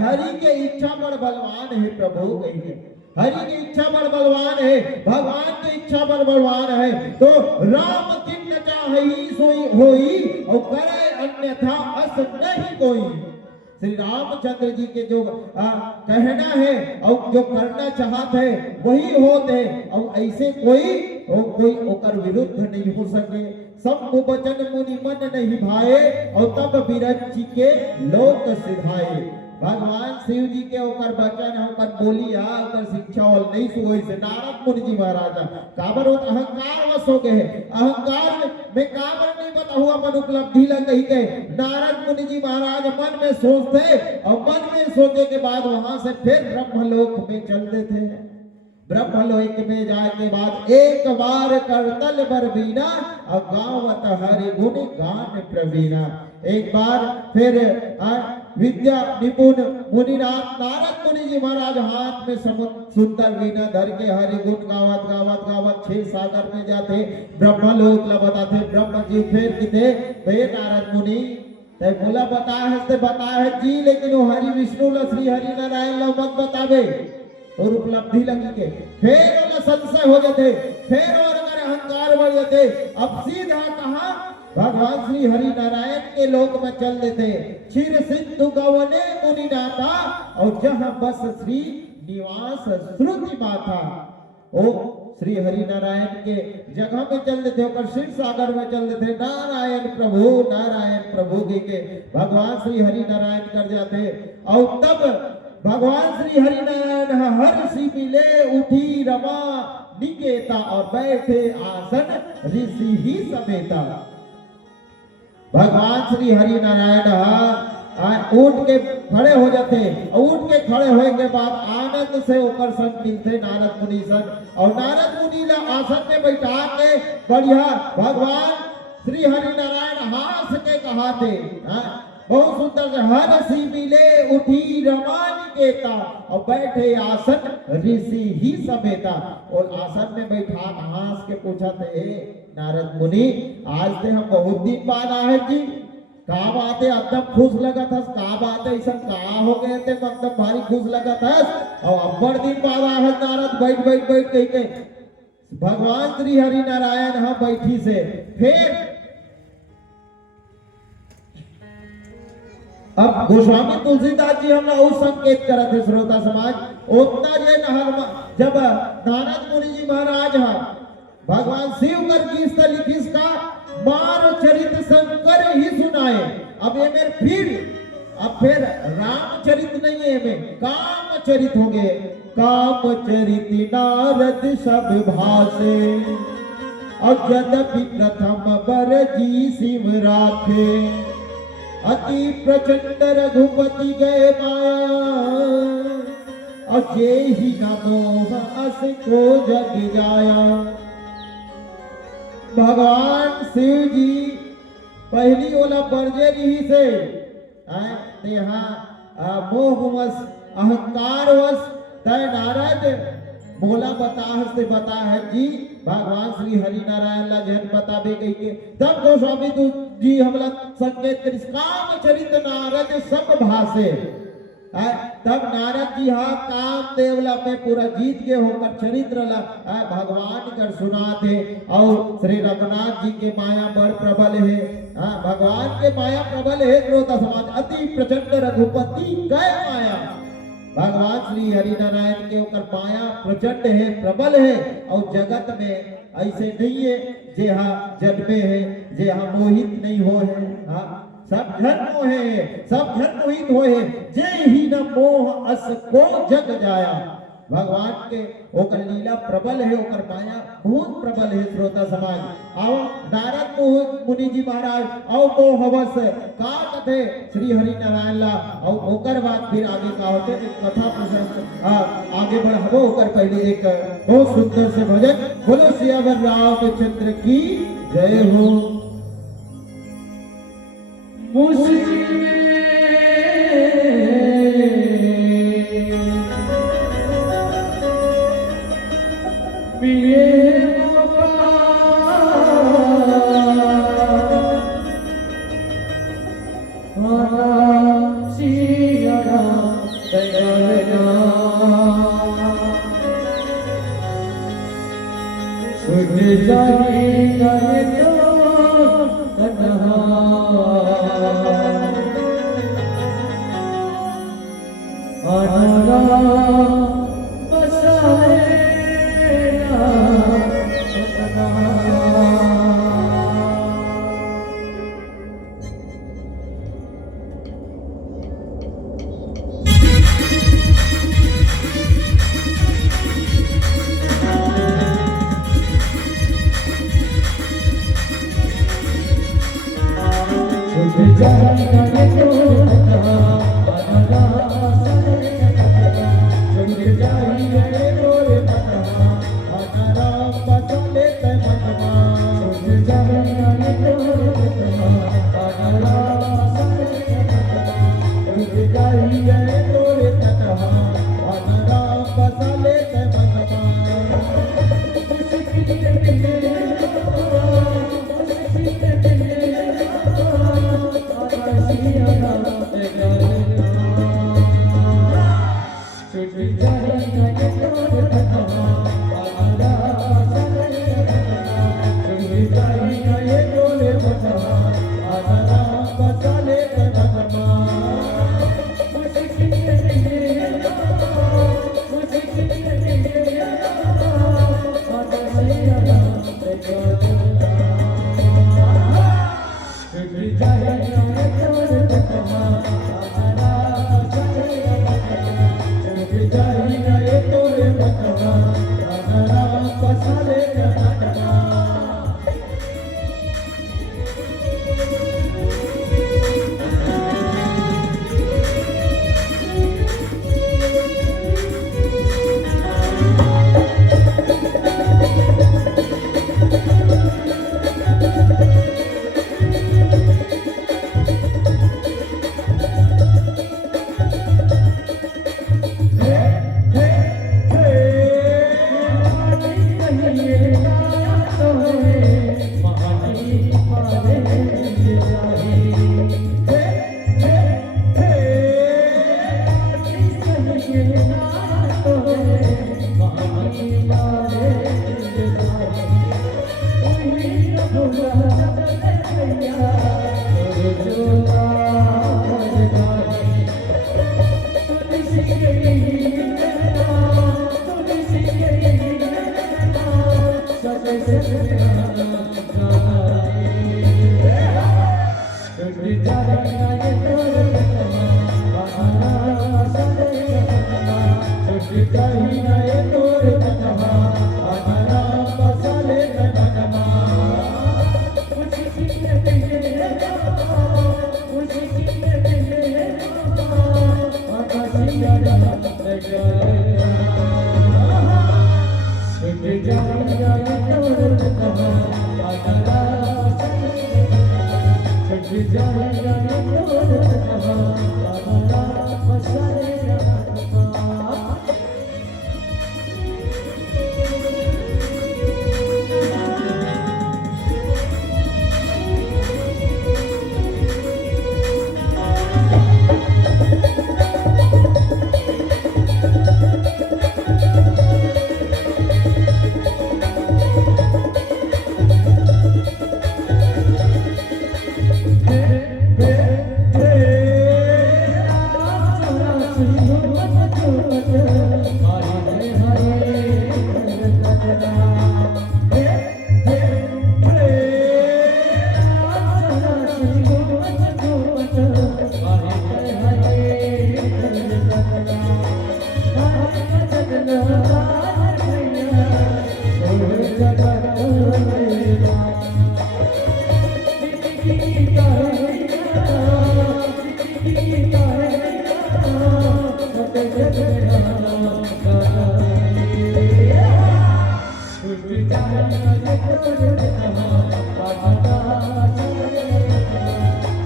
हरि के इच्छा बड़ बलवान है प्रभु कहिए हरि की इच्छा बड़ बलवान है भगवान की इच्छा बड़ बलवान है तो राम किन्न चाहि सोई होई और करे अन्यथा अस नहीं कोई। श्री रामचंद्र जी के जो कहना है और जो करना चाहते हैं वही होते और ऐसे कोई ओकर विरुद्ध नहीं हो सके सब वचन मुनि मन नहीं भाए और तब विरज जी के लोक सिधाए। भगवान शिव जी के ओकर वचन ओकर बोली ओकर शिक्षा और नहीं सुई से नारद मुनि जी महाराज काबर होत अहंकार वश हो गए अहंकार में काबर नहीं बताऊँ अपन उपलब्धि लग गई के नारद मुनि जी महाराज मन में सोचते और मन में सोचने के बाद वहां से फिर ब्रह्मलोक में चलते थे। ब्रह्मलोक में जाए के बाद एक बार करतल बर बीना और गावत हरि गुण गान प्रवीणा एक बार फिर विद्या निपुण मुनिनाथ नारद मुनि जी महाराज हाथ में सुंदर वीणा धर के हरि गुण गावत गावत गावत 6 सागर में जाते ब्रह्मलोक ला बताते ब्रह्म जी फिर किथे वे नारद मुनि ते बोला बता है जी लेकिन वो हरि विष्णु ला श्री हरि नारायण ला मत बतावे और उपलब्धि लगी के फिर वाला संशय हो जाते फिर और अगर अहंकार बढ़ जाते अब सीधा कहा भगवान श्री हरि नारायण के लोक में चल देते क्षीर सिंधु गवने मुनिनाथा और जहाँ बस श्री निवास श्रुति माथा ओ श्री हरि नारायण के जगह में चल देते होकर क्षीर सागर में चल देते नारायण प्रभु के भगवान श्री हरि नारायण कर जाते और तब भगवान श्री हरि नारायण हर्षि मिले उठी रमा निकेता और बैठे आसन ऋषि ही समेता। भगवान श्री हरि नारायण उठ के खड़े हो जाते उठ के खड़े होने के बाद आनंद से होकर संग मिलते नारद मुनि संग और नारद मुनि ला आसन में बैठा के बढ़िया भगवान श्री हरि नारायण हास के कहाते बहुत सुंदर से हर्षि मिले उठी रमा निकेता और बैठे आसन ऋषि ही समेता और आसन में बैठा हंस के पूछा थे नारद मुनि आज से हम बहुत दिन बाद आए जी का बात है एकदम खुश लगा था का बात है ऐसा का हो गए थे एकदम भारी खुश लगा था और अब्बड़ दिन बाद आए नारद बैठ कह के भगवान श्री हरि नारायण हाँ बैठी से फिर अब गोस्वामी तुलसीदास जी हमने उस संकेत करा थे श्रोता समाज उतना जे जब नारद मुनि जी महाराज भगवान शिव कर किसका लिखिस का मार चरित शंकर ही सुनाए अब ये मेरे फिर रामचरित नहीं है में काम चरित हो गए काम चरित नारद सब भाषे और यद्यपि प्रथम बर जी शिव राखे अति प्रचंड रघुपति गए माया और जे ही नमो अस को जग जाया। भगवान शिव जी पहली ओला बरजे रही से मोहवश अहंकारवश तय नारद बोला बता है जी भगवान श्री हरि नारायण ला जन बताबे कही के तब गोस्वामी जी हमला संकेत करिस काम चरित नारद सब भाषे तब नारद जी हाँ काम देवला में पूरा जीत के होकर चरित्र ला भगवान कर सुनाते और श्री रघुनाथ जी के माया बड़ प्रबल है भगवान के माया प्रबल है क्रोध समाज अति प्रचंड रघुपति गए माया भगवान श्री हरिनारायण के ऊपर माया प्रचंड है प्रबल है और जगत में ऐसे नहीं है जे हाँ जन्मे है जे हाँ मोहित नहीं हो है सब जन मोहे सब जन मोहित होए जे ही न मोह अस को जग जाया भगवान के ओकर लीला प्रबल है ओकर माया बहुत प्रबल है श्रोता समाज आओ नारद मुनि जी महाराज आओ तो हवस का कथे श्री हरि नारायण ला और ओकर बाद फिर आगे का होते कथा प्रसंग आगे बढ़ाबो ओकर पहले एक बहुत सुंदर से भजन बोलो सियावर रामचंद्र की जय हो मुश्किल में मिले मौका हमारा सिया दयालना छूट जाए तो तन्हा आना बसाए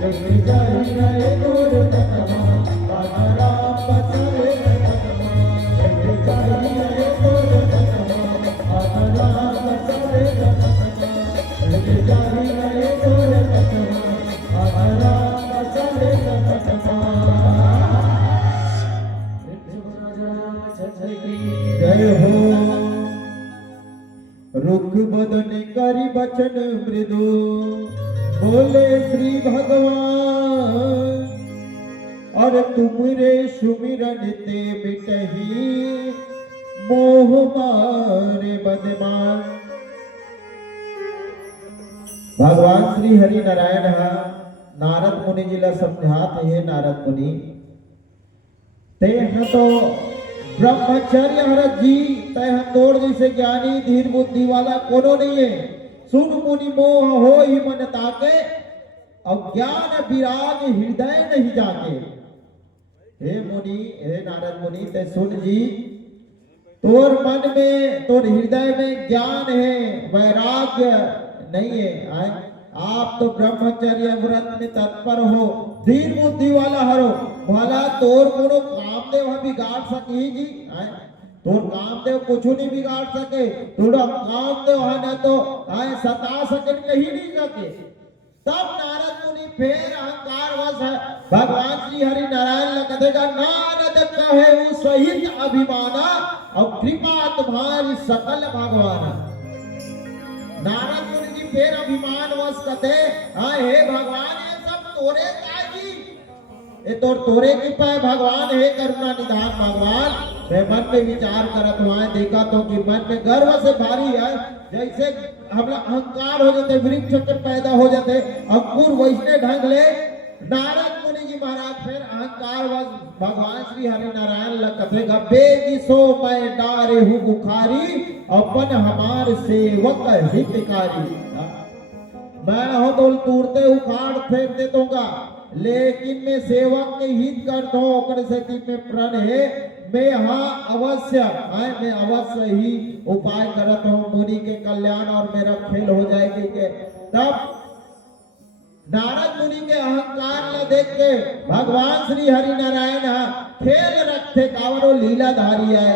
लेके जाई नए तोर तनमा आधारा बसरे तनमा लेके जाई नए तोर तनमा आधारा बसरे तनमा लेके जाई नए तोर तनमा आधारा बसरे तनमा जय हो रुख बदन करी बचन मृदु बोले श्री भगवान और तुमरे सुमिरन ते मिटही मोह मारे बदमान। भगवान श्री हरि नारायण नारद मुनि जी ला समझात है। नारद मुनि ते तो ब्रह्मचर्य हरत जी तय तोड़ जैसे ज्ञानी धीर बुद्धि वाला कोनो नहीं है। सुन मुनि मोह हो ही मन ताके अज्ञान विराग हृदय नहीं जाके। हे मुनि हे नारद मुनि ते सुन जी तोर मन में तोर हृदय में ज्ञान है वैराग्य नहीं है। आप तो ब्रह्मचर्य व्रत में तत्पर हो धीर बुद्धि वाला हरो भला तोर कोनो कामदेव बिगाड़ सके जी। तोर कामदेव कुछ नहीं बिगाड़ सके। थोड़ा कामदेव है ना तो सता सके कहीं नहीं सके। तब नारद मुनि फिर अहंकार वश है भगवान श्री हरि नारायण लग देगा नारद कहे वो सहित अभिमाना और कृपा तुम्हारी सकल भगवान। नारद मुनि जी फिर अभिमान वश कहते हे भगवान ये सब तोरे काजी ये तो तोरे कृपा है भगवान। हे करुणा निधान भगवान मैं मन में विचार करत हुआ देखा तो कि मन में गर्व से भारी है जैसे हमरा अहंकार हो जाते वृक्ष के पैदा हो जाते अंकुर वैसने ढंग ले नारद मुनि जी महाराज फिर अहंकार वश भगवान श्री हरि नारायण लगते बेगी सो मैं डारे हूँ बुखारी अपन हमार सेवक हितकारी। मैं हो तो तूरते उखाड़ फेंक दे दूंगा लेकिन मैं सेवक के हित कर दो से में प्रण है मैं अवश्य ही उपाय करत हूँ मुनि के कल्याण और मेरा खेल हो जाएगी के। तब नारद मुनि के अहंकार न देख के भगवान श्री हरि नारायण खेल रखे कावरो लीलाधारी है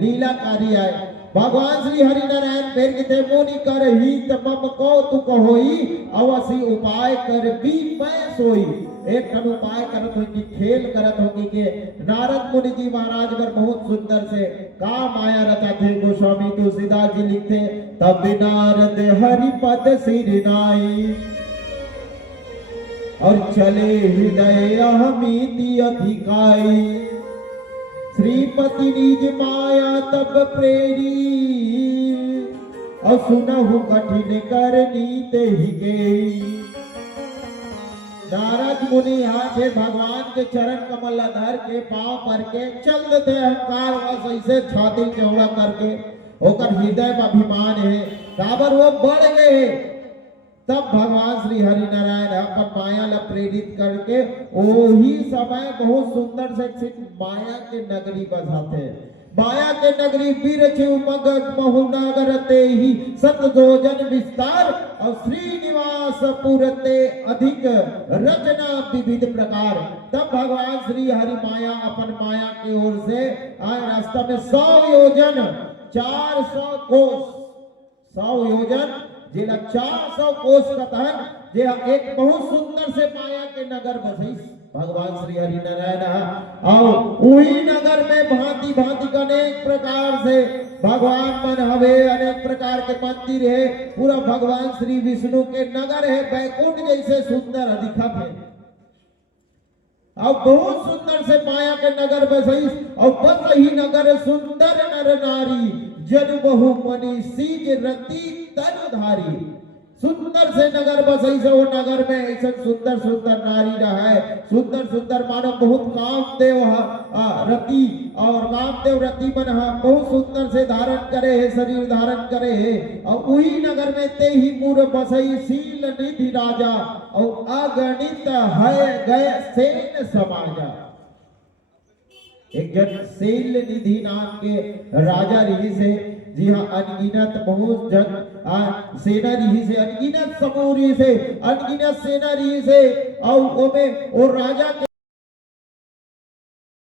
लीलाकारी है। भगवान श्री हरि नारायण फिर कहते मुनि कर हित मम कौतुक होई अवश्य उपाय कर भी मैं सोई। एक ठन उपाय करत होगी खेल करत होगी के नारद मुनि जी महाराज पर बहुत सुंदर से का माया रचा थे गोस्वामी तुलसीदास जी लिखते तब नारद हरि पद सिर नाई और चले हृदय अहमिति अधिकाई। श्रीपति निज माया तब प्रेरी और सुनहु कठिन करनी ते ही गई। नारद मुनि यहाँ फिर भगवान के चरण कमल धर के पांव पर के चल देते अहंकार वश ऐसे छाती चौड़ा करके होकर हृदय में अभिमान है काबर वो बढ़ गए। तब भगवान श्री हरि नारायण अपन माया ला प्रेरित करके वही समय बहुत सुंदर से माया के नगरी बसाते माया के नगरी बीरछु मगध महुनगर ते ही सतजोजन विस्तार और श्रीनिवास पुरते अधिक रचना विविध प्रकार। तब भगवान श्री हरि माया अपन माया की ओर से आए रास्ता में 100 योजन 400 कोस 100 योजन जिला 400 कोस कथन जे एक बहुत सुंदर से माया के नगर बसी भगवान श्री हरि नारायण और वही नगर में भांति भांति का अनेक प्रकार से भगवान मन हवे अनेक प्रकार के मंदिर है पूरा भगवान श्री विष्णु के नगर है बैकुंठ जैसे सुंदर दिखत है और बहुत सुंदर से माया के नगर बसई और बस ही नगर सुंदर नर नारी जन बहु मनी सीज रति तन धारी। सुंदर से नगर बसई से वो नगर में ऐसा सुंदर सुंदर नारी रहा है सुंदर सुंदर मानो बहुत कामदेव रति और कामदेव रति मन बहुत सुंदर से धारण करे है शरीर धारण करे है और वही नगर में ते ही पूर्व बसई शील निधि राजा और अगणित है गए सेन समाजा। एक जन शील निधि नाम के राजा रही से जी हाँ अनगिनत बहुत जन सेना रही से अनगिनत समूह रही से अनगिनत सेना रही से और ओमे और राजा के